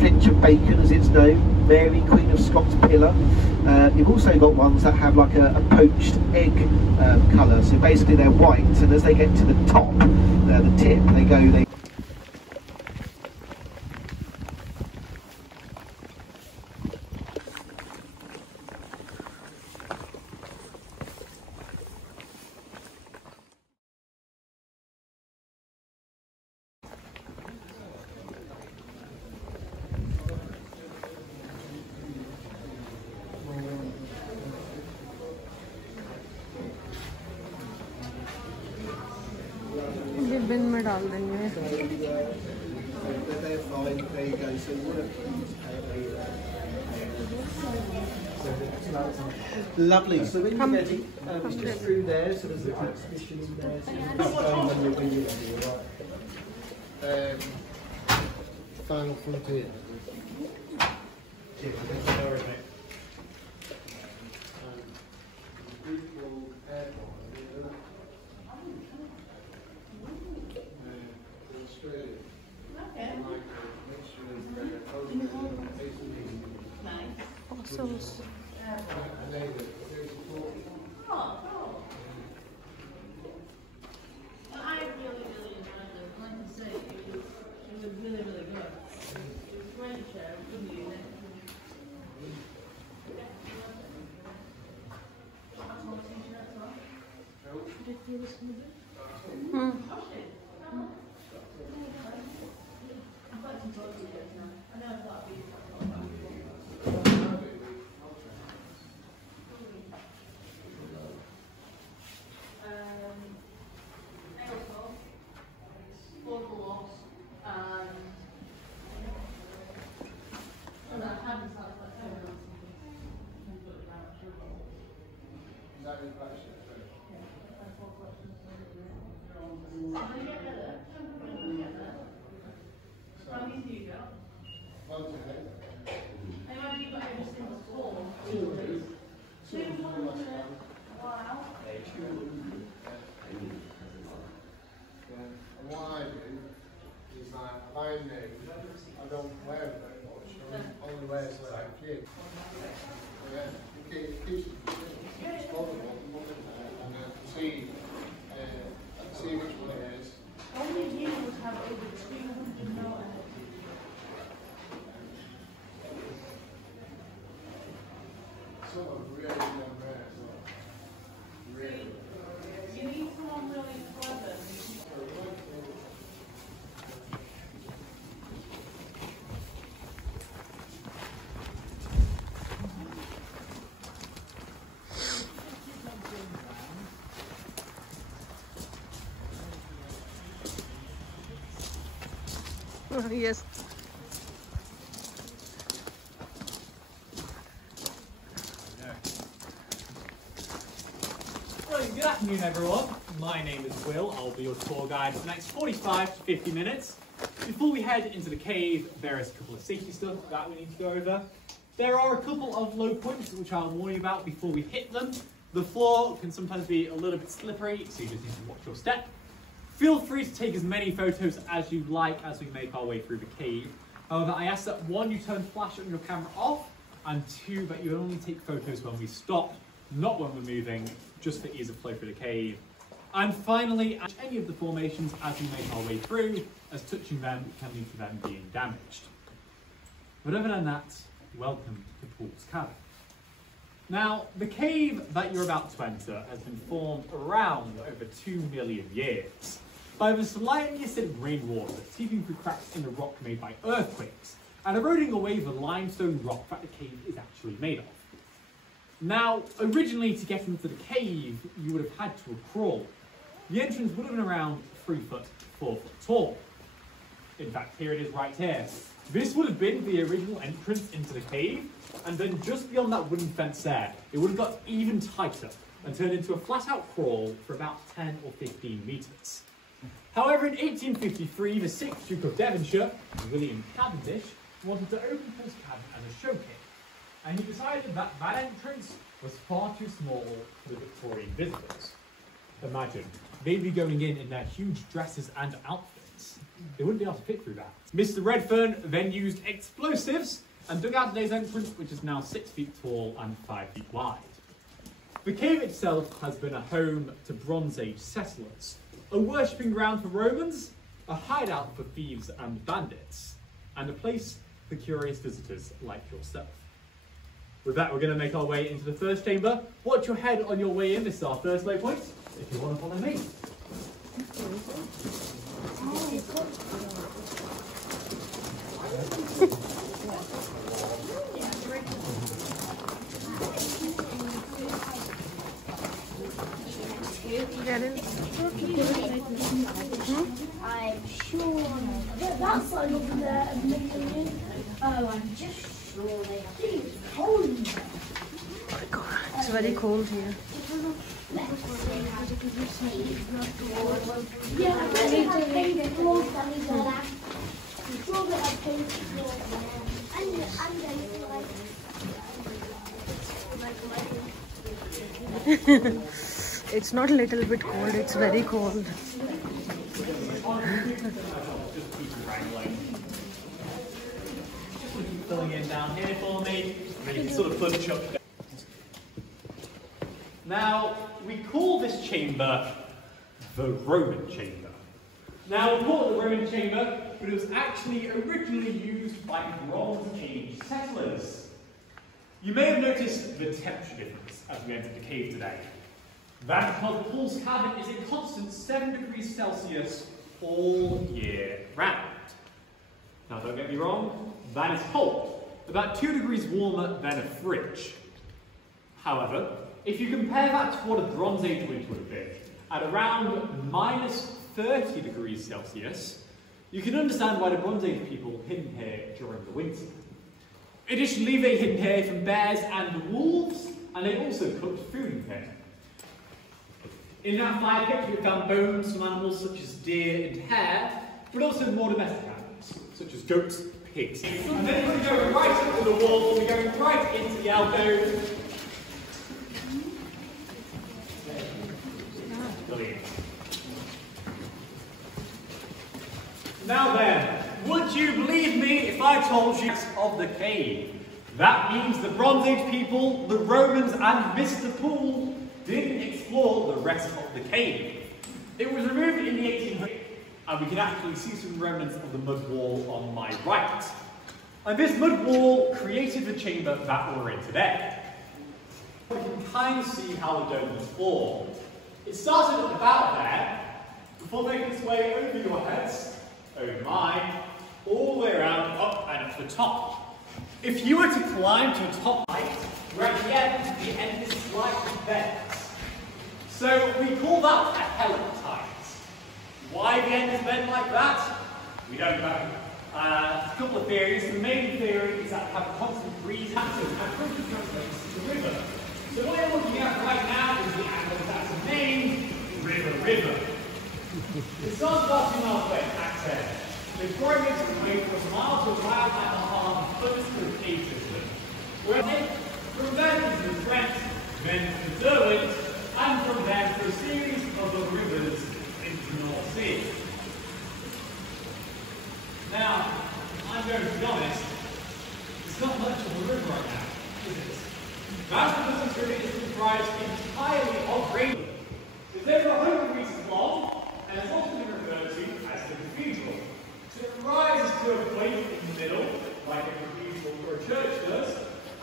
Finch of Bacon, as it's known, Mary, Queen of Scots Pillar. You've also got ones that have like a poached egg colour, so basically they're white, and as they get to the top, the tip, they बिन में डाल देंगे। Lovely. So when you're ready, just through there, so there's a exhibition in there. When you're ready, right? Final frontier. Sorry, mate. Fossils. I don't wear it very much. I only wear it like a few. Yeah, it keeps it vulnerable. And I can see which one it is. Only you would have over 200 notes. Some are really rare as well. Really. You need someone really clever. Yes. Right, good afternoon everyone. My name is Will. I'll be your tour guide for the next 45 to 50 minutes. Before we head into the cave, there is a couple of safety stuff that we need to go over. There are a couple of low points which I'll warn you about before we hit them. The floor can sometimes be a little bit slippery, so you just need to watch your step. Feel free to take as many photos as you like as we make our way through the cave. However, I ask that 1, you turn flash on your camera off, and 2, that you only take photos when we stop, not when we're moving, just for ease of flow through the cave. And finally, at any of the formations as we make our way through, as touching them can lead to them being damaged. But other than that, welcome to Poole's Cavern. Now, the cave that you're about to enter has been formed around over 2 million years by the slightly acidic rainwater seeping through cracks in the rock made by earthquakes and eroding away the limestone rock that the cave is actually made of. Now, originally to get into the cave, you would have had to crawl. The entrance would have been around 3 foot, 4 foot tall. In fact, here it is right here. This would have been the original entrance into the cave, and then just beyond that wooden fence there, it would have got even tighter and turned into a flat-out crawl for about 10 or 15 metres. However, in 1853, the 6th Duke of Devonshire, William Cavendish, wanted to open Poole's Cavern as a show cave, and he decided that that entrance was far too small for the Victorian visitors. Imagine, they'd be going in their huge dresses and outfits, stalactites. They wouldn't be able to fit through that. Mr. Redfern then used explosives and dug out today's entrance, which is now 6 feet tall and 5 feet wide. The cave itself has been a home to Bronze Age settlers, a worshipping ground for Romans, a hideout for thieves and bandits, and a place for curious visitors like yourself. With that, we're going to make our way into the first chamber. Watch your head on your way in. This is our first waypoint, if you want to follow me. Get in. I'm sure that side over there a million. Oh, I'm just sure they have. It's cold. Oh my god, it's very cold here. Yeah, they have painted floors down there. I'm sure they have painted floors there. And It's not a little bit cold, it's very cold. Filling in down here for me, and then you can sort of punch up. Now, we call this chamber the Roman chamber. Now, we call it the Roman chamber, but it was actually originally used by Bronze Age settlers. You may have noticed the temperature difference as we entered the cave today. That's because Poole's Cavern is a constant 7 degrees Celsius all year round. Now, don't get me wrong, that is cold, about 2 degrees warmer than a fridge. However, if you compare that to what a Bronze Age winter would have been, at around minus 30 degrees Celsius, you can understand why the Bronze Age people hid in here during the winter. Additionally, they hid in here from bears and wolves, and they also cooked food in here. In that fire pit, we found bones from animals such as deer and hare, but also more domestic animals, such as goats, pigs. And then we're going right up to the wall, we're going right into the alcove. Brilliant. Now then, would you believe me if I told you of the cave? That means the Bronze Age people, the Romans and Mr. Poole didn't explore the rest of the cave. It was removed in the 1800s, and we can actually see some remnants of the mud wall on my right. And this mud wall created the chamber that we're in today. We can kind of see how the dome was formed. It started at about there, before making its way over your heads, over mine, all the way around, up and up to the top. If you were to climb to the top height, we're at the end is slightly bent. So we call that a helictite. Why the end is bent like that? We don't know. A couple of theories. The main theory is that we have a constant breeze pattern and quickly translates to the river. So what you're looking at right now is the angle that's the main river. It starts about 2 miles away, max head. It's growing its way from a mile to a mile and a half close to the cave system. Where from there to the Trent, then to the Derwent, and from there to a series of the rivers into the North Sea. Now, I'm going to be honest, it's not much of a river right now, is it? That's because this river is comprised entirely of rainwater. It's over 100 meters long, and it's also been referred to as the cathedral. So it rises to a point in the middle, like a cathedral or a church does,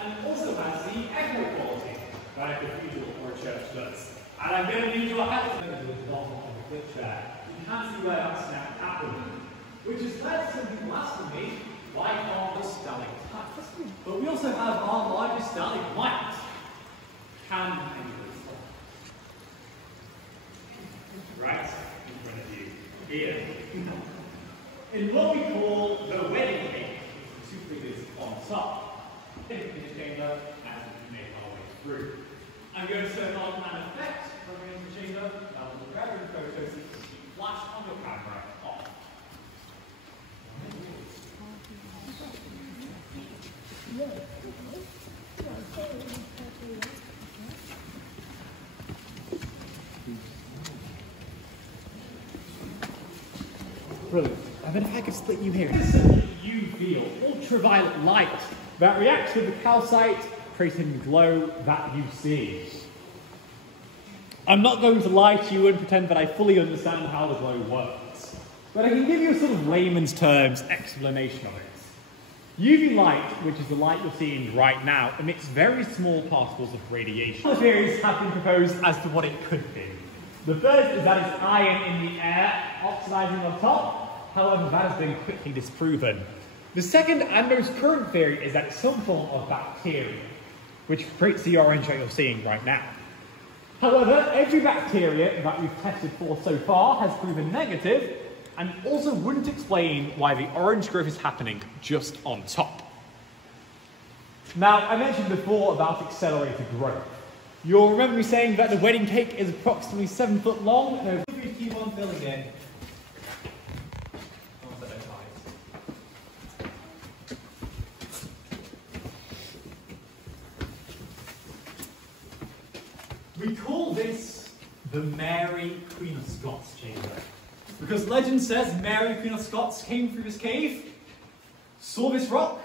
and it also has the echo quality that a cathedral or a church does. And I'm going to need your help to the bottom of the clip there. You can see where that snap happened, which has led some people asking me, why are the stalactites? But we also have our largest stalagmite. Can anybody stop? Right in front of you, here. In what we call the wedding cake, with 2 figures on top. In the chamber, and we make our way through. I'm going to turn on an effect from the chamber that will grab your photos and flash on your camera off. brilliant. And then if I could split you here. UV or ultraviolet light that reacts with the calcite, creating the glow that you see. I'm not going to lie to you and pretend that I fully understand how the glow works, but I can give you a sort of layman's terms explanation of it. UV light, which is the light you're seeing right now, emits very small particles of radiation. Other theories have been proposed as to what it could be. The first is that it's iron in the air, oxidizing on top. However, that has been quickly disproven. The second and most current theory is that it's some form of bacteria, which creates the orange that you're seeing right now. However, every bacteria that we've tested for so far has proven negative, and also wouldn't explain why the orange growth is happening just on top. Now, I mentioned before about accelerated growth. You'll remember me saying that the wedding cake is approximately 7 foot long. No, keep on filling in. We call this the Mary, Queen of Scots chamber, because legend says Mary, Queen of Scots, came through this cave, saw this rock,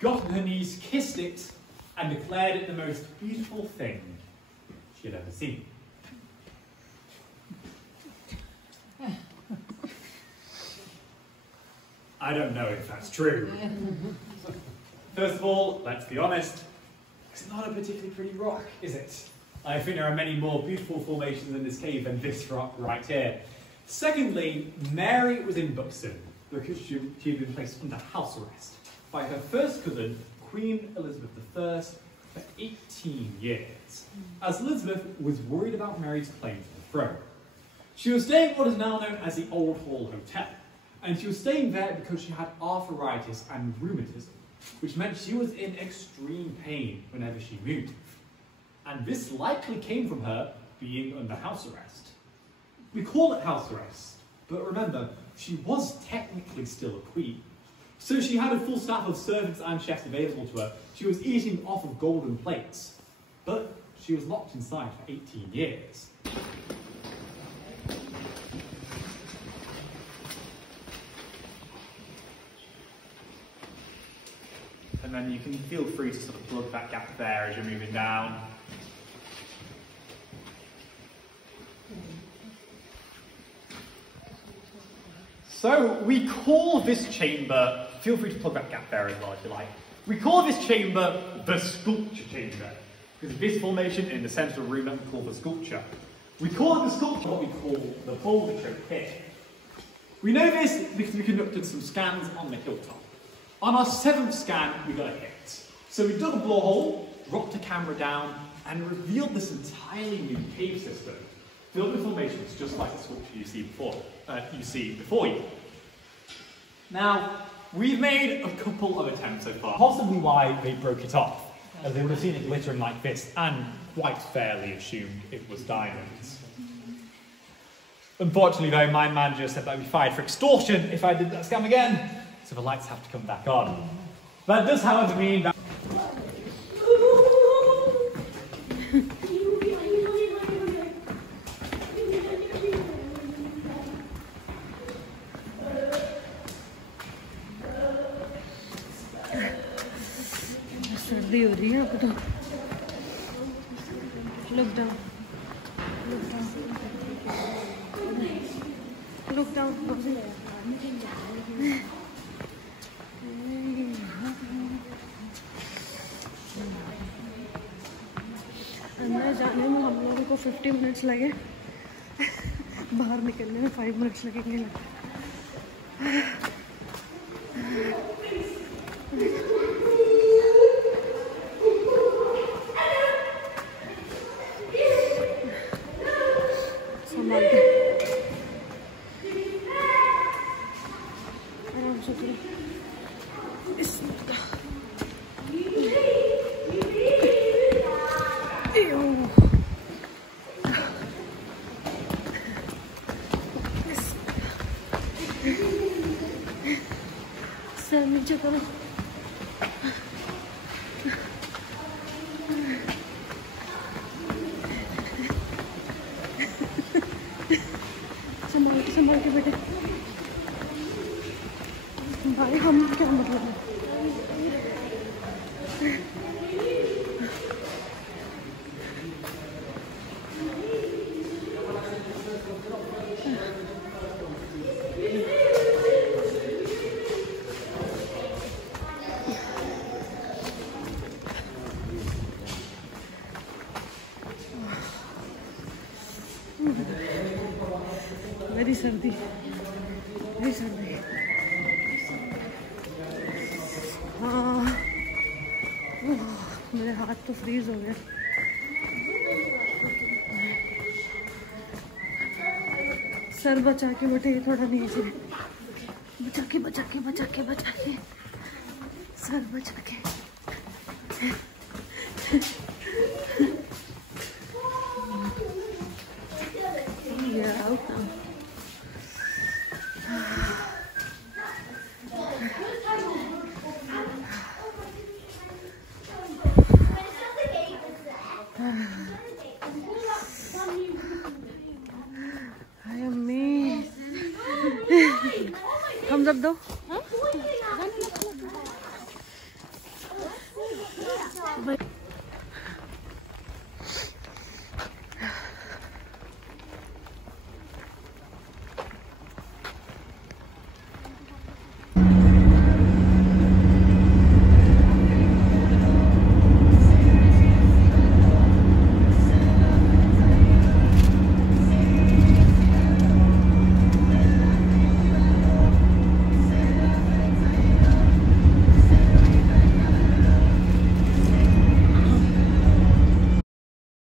got on her knees, kissed it, and declared it the most beautiful thing she had ever seen. I don't know if that's true. First of all, let's be honest, it's not a particularly pretty rock, is it? I think there are many more beautiful formations in this cave than this rock right here. Secondly, Mary was in Buxton because she had been placed under house arrest by her first cousin, Queen Elizabeth I, for 18 years, as Elizabeth was worried about Mary's claim to the throne. She was staying at what is now known as the Old Hall Hotel, and she was staying there because she had arthritis and rheumatism, which meant she was in extreme pain whenever she moved. And this likely came from her being under house arrest. We call it house arrest, but remember, she was technically still a queen. So she had a full staff of servants and chefs available to her. She was eating off of golden plates, but she was locked inside for 18 years. And then you can feel free to sort of plug that gap there as you're moving down. So we call this chamber, feel free to plug that gap there as well if you like. We call this chamber the sculpture chamber, because this formation in the centre of the room that we call the sculpture. We call it the sculpture what we call the boulder choke here. We know this because we conducted some scans on the hilltop. On our 7th scan, we got a hit. So we dug a blowhole, dropped a camera down, and revealed this entirely new cave system, filled with formations just like the sculpture you see before you. Now, we've made a couple of attempts so far, possibly why they broke it off, as they would have seen it glittering like this and quite fairly assumed it was diamonds. Unfortunately though, my manager said that I'd be fired for extortion if I did that scam again, so the lights have to come back on. That does however mean that सर्दी हो रही है अब तो look down अंदर जाने में हम लोगों को 50 मिनट्स लगे बाहर निकलने में 5 मिनट्स लगेंगे लगता है नीचे करो संभाल के बेटे सर्दी, बड़ी सर्दी। हाँ, मेरे हाथ तो फ्रीज हो गए। सर बचा के बैठे, थोड़ा नीचे बचा के बचा के बचा के बचा के सर बचा के। हम जब दो भाई